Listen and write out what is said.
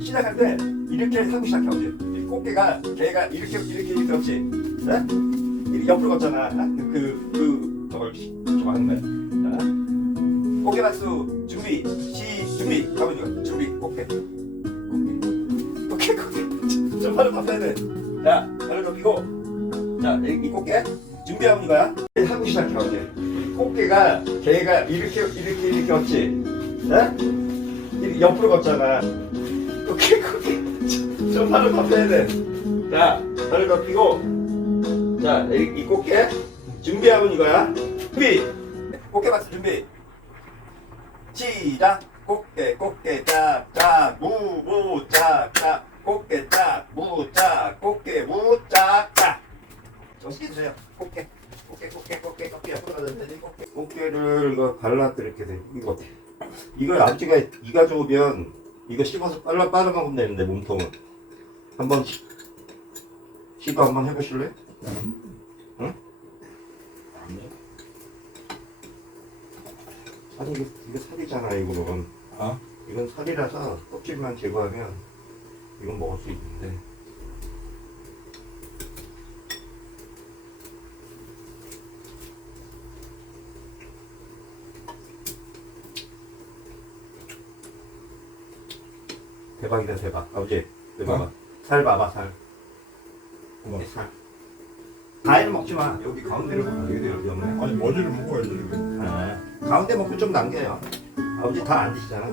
시작할 때 이렇게 하고 어제 이. 꽃게가 걔가 이렇게 이렇게 이렇게 없지 네? 옆으로 걷잖아. 그그 그 저걸 저거 하는 거야. 자, 꽃게 박수 준비 시 준비. 가보니 준비 꽃게. 꽃게 꽃게. 좀 발을 바꿔야 돼자 발을 높이고. 자이 이 꽃게 준비하고 있는 거야. 하고 시작해 어제 이. 꽃게가 걔가 이렇게 이렇게 이렇게 없지 네? 옆으로 걷잖아 오케이 오케이. 좀 발을 바꿔야 돼자 발을 높이고. 자이 이 꽃게 준비하면 이거야. 준비. 꽃게 박수 준비. 시작. 꽃게 꽃게 짝짝 무무 짝짝. 꽃게 짝 무짝 꽃게 무짝짝. 정식해 주세요. 꽃게. 꽃게 꽃게 꽃게 꽃게. 옆으로 가는데 꽃게. 꽃게를 발라도 이렇게 돼 이거 이걸 아버지가 이가 좋으면 이거 씹어서 빨라 빨아 먹으면 되는데 몸통은 한번 시- 시도 한번 해보실래? 응? 살이 이거, 이거 살이잖아 이거는 어? 이건 살이라서 껍질만 제거하면 이건 먹을 수 있는데 대박이다 대박. 아버지 이거 봐봐. 살 봐봐 살. 고마워. 살. 다에는 먹지 마. 여기 가운데를 먹어. 여기 여기 없네. 아니 머리를 묶어야지. 아, 가운데 먹고 좀 남겨요. 아버지 다 안 드시잖아